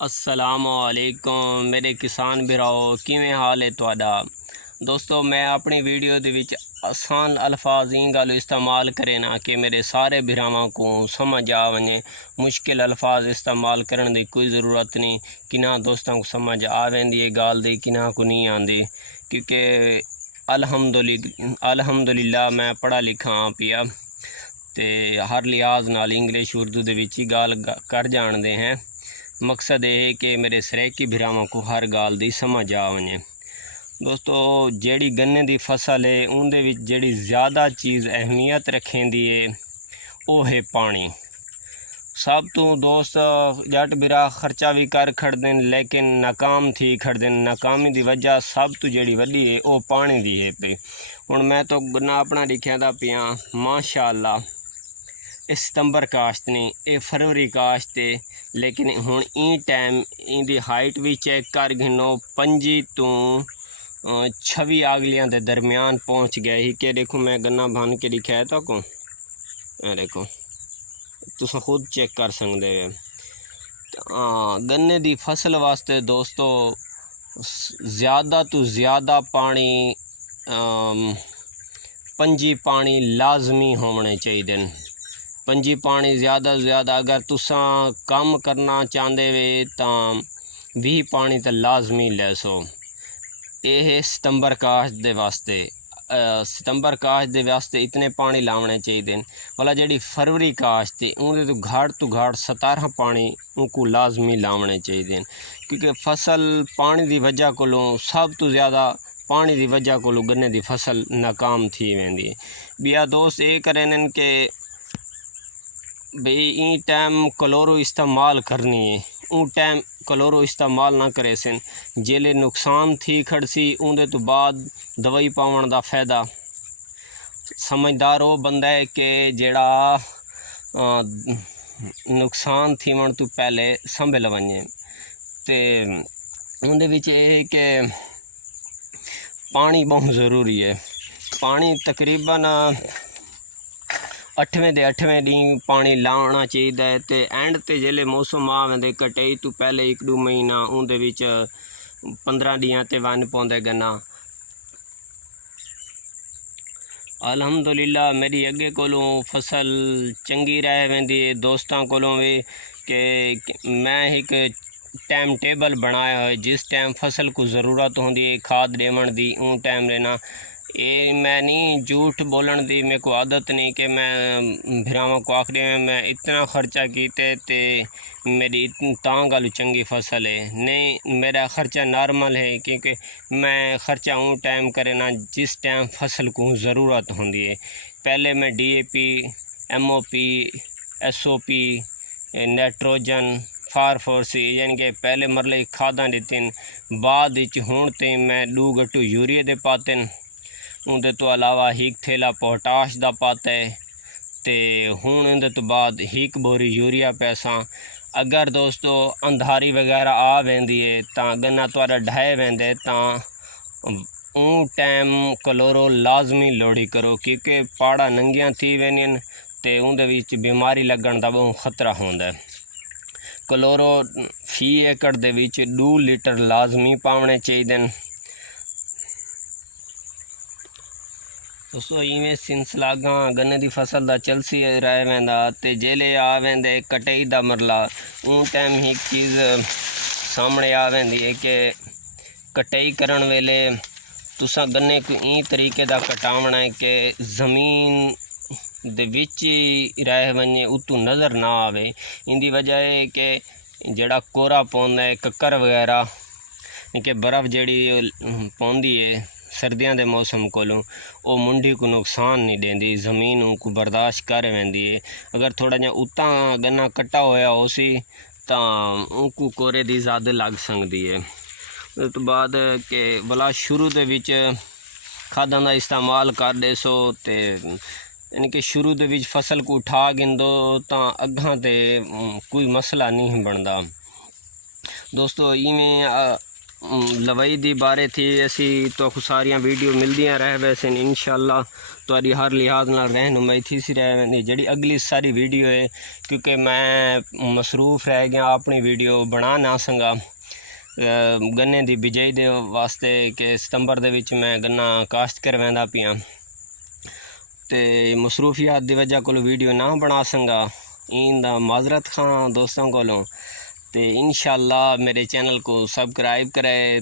अस्सलामुअलैकुम मेरे किसान भराओ किवें हाल है तुहाडा। दोस्तों मैं अपनी वीडियो दे विच आसान अल्फाज इन गल इस्तेमाल करे ना कि मेरे सारे भरावां को समझ आ वने। मुश्किल अल्फाज इस्तेमाल करने की कोई ज़रूरत नहीं। किना दोस्तों को समझ आ वेंदी है गाल दी, किना को नहीं आती, क्योंकि अल्हम्दुलिल्लाह मैं पढ़ा लिखा हाँ पिया ते हर लिहाज नाल इंग्लिश उर्दू दे विच ही गाल कर जानते हैं। मकसद ये है कि मेरे सरेकी भरावां को हर गाल दी समझ आ वने। दोस्तों जेड़ी गन्ने दी फसल है उनदे विच जेड़ी ज़्यादा चीज़ अहमियत रखेंदी है वो है पानी। सब तो दोस्त जट बिरा खर्चा भी कर खड़दे लेकिन नाकाम थी खड़दे। नाकामी की वजह सब तो जी वड्डी है वो पानी दी है पे। हुण मैं तो गन्ना अपना लिखिया दा पिया माशाअल्लाह। ये सितंबर काश्त नहीं, ये फरवरी काश्त है, लेकिन हुण ई टाइम इंदी हाइट भी चेक कर गिनो 25 तो 26 आगलियां दे दरमियान पहुँच गया ही। कि देखो मैं गन्ना बन के दिखाया तो को देखो तुम खुद चेक कर सकते हो। गन्ने दी फसल वास्ते दोस्तों ज़्यादा तो ज़्यादा पानी 25 पानी लाजमी होने चाहिए। 25 पानी ज़्यादा से ज़्यादा अगर तुसा कम करना चाहते वे तो 20 पानी तो लाजमी ले सो। ये है सितंबर काश्त दे वास्ते। सितंबर काश्त दे वास्ते इतने पानी लाने चाहिए। भला जी फरवरी काश्त है उनके तो घाट 17 पानी उनको लाजमी लाने चाहिए, क्योंकि फसल पानी की वजह को सब तो ज़्यादा पानी की वजह को गन्ने की फसल नाकाम थी वेंदी। बिया दोस्त ये करें कि भाई ई टाइम क्लोरो इस्तेमाल करनी है, उन टाइम क्लोरो इस्तेमाल ना करे सन। जेले नुकसान थी खड़सी उनके तो बाद दवाई पावन का फायदा। समझदार वो बंदा है कि जेड़ा नुकसान थी मन तो पहले संभल वने। तो उनके विच ये कि पानी बहुत ज़रूरी है। पानी तकरीबन 8वें दे 8वें दिन पानी लाना चाहिए। तो एंड ते जेले मौसम आवेंदे कटाई तो पहले 1-2 महीना उनके विच 15 दिन ते वन पाउंदे गन्ना। अल्हम्दुलिल्लाह मेरी अगे कोलों फसल चंगी रह वेंदी है। दोस्तों कोलों भी कि मैं एक टाइम टेबल बनाया है, जिस टाइम फसल को ज़रूरत होंदी है खाद देवन दी उन टाइम लेना। ये मैं नहीं झूठ बोलन दी मेरे को आदत नहीं कि मैं भरावां को आखिरी में मैं इतना खर्चा कीते ते मेरी तां गल चंगी फसल है। नहीं, मेरा खर्चा नॉर्मल है, क्योंकि मैं खर्चा उन टाइम करे ना जिस टाइम फसल को ज़रूरत होंदी है। पहले मैं DAP, MOP, SOP, नाइट्रोजन, फारफोर्सी यानी कि पहले मरले खादा दितिन। बाद हुण ते मैं 2 गट्टू यूरिया दे पाते। उनके तो अलावा एक थैला पोटाश का पाता है। तो हूँ उनके तो बाद एक बोरी यूरिया पैसा। अगर दोस्तों अंधारी वगैरह आ वेंदी है तो गन्ना तुहाडा ढाए वेंदे तो उन टाइम क्लोरो लाजमी लोड़ी करो, क्योंकि पहाड़ा नंगियां थी वेनियन तो उनके विच बीमारी लगन का बहुत खतरा होंदा है। क्लोरो फी एकड़ दे विच 2 लीटर लाजमी पावने चाहिए। दोस्तों इवें सिलसिला गन्ने की फसल का चलसी रह वेंदा। तो जेले आ वेंदे कटाई का मरला उन टाइम एक चीज़ सामने आ वेंदी है कि कटाई करन वेले तुसा गन्ने को ई तरीके का कटावना है कि ज़मीन दे विच ही रह वने, उतों नज़र ना आवे। इंदी वजह है कि जड़ा कोरा पौंदा है कक्कर वगैरह कि बर्फ़ जड़ी पौंदी है सर्दियों के मौसम कोलों वो मुंडी को नुकसान नहीं देंदी, ज़मीन उनको बर्दाश्त कर वेंदी है। अगर थोड़ा जा उत्ता गन्ना कट्टा होया हो सी तो उनको कोरे दी ज़्यादा लग सकती है। उस तो बाद के भला शुरू दे विच खादां का इस्तेमाल कर दे सो तो यानी कि शुरू दे विच फसल को उठा गिंदो तो अग्गां ते कोई मसला नहीं बनता। दोस्तों इवें लवाई दी बारे थी असी तो सारिया वीडियो मिलदियाँ रह वैसे इंशाअल्लाह तुहाडी हर लिहाज नाल रहनुमाई थी सी रह वेंदी। जड़ी अगली सारी वीडियो है क्योंकि मैं मसरूफ़ रह गया अपनी वीडियो बना ना संगा गन्ने दी बिजाई दे वास्ते कि सितंबर दे विच मैं गन्ना काश्त करवांदा पिया ते मसरूफियात दी वजह कोल वीडियो ना बना संगा इंदा माजरत खां दोस्तों कोलों। तो इंशाअल्लाह मेरे चैनल को सब्सक्राइब करे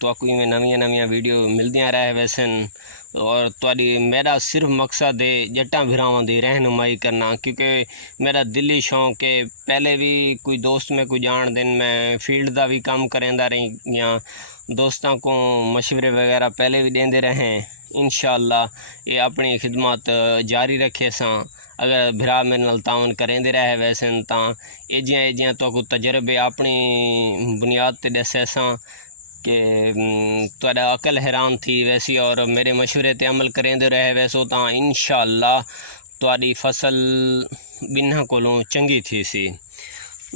तो में नवी वीडियो मिलदियाँ रह वैसन और तुहाडी मेरा सिर्फ मकसद है जट्टां भिरावां दी रहनुमाई करना क्योंकि मेरा दिली शौक है। पहले भी कोई दोस्त में कोई जान दिन मैं फील्ड का भी काम करेंदा रही या दोस्तों को मशवरे वगैरह पहले भी देंदे रहे। इंशाअल्लाह ये अपनी खिदमत जारी रखे सां अगर भिरा मेरे नाल तावन करेंदे रहे वैसे तां एजियां तो तजर्बे अपनी बुनियाद ते दसे सां कि तुहाडा अकल हैरान थी वैसी और मेरे मशवरे ते अमल करेंदे रहे वैसो तां इंशाअल्लाह तुहाडी फसल बिन्ना कोलों चंगी थी सी।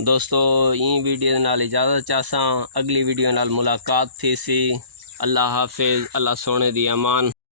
दोस्तों ई वीडियो नाल इजाज़त चाहसां अगली वीडियो नाल मुलाकात थी सी। अल्लाह हाफिज़ अल्लाह सोने दी अमान।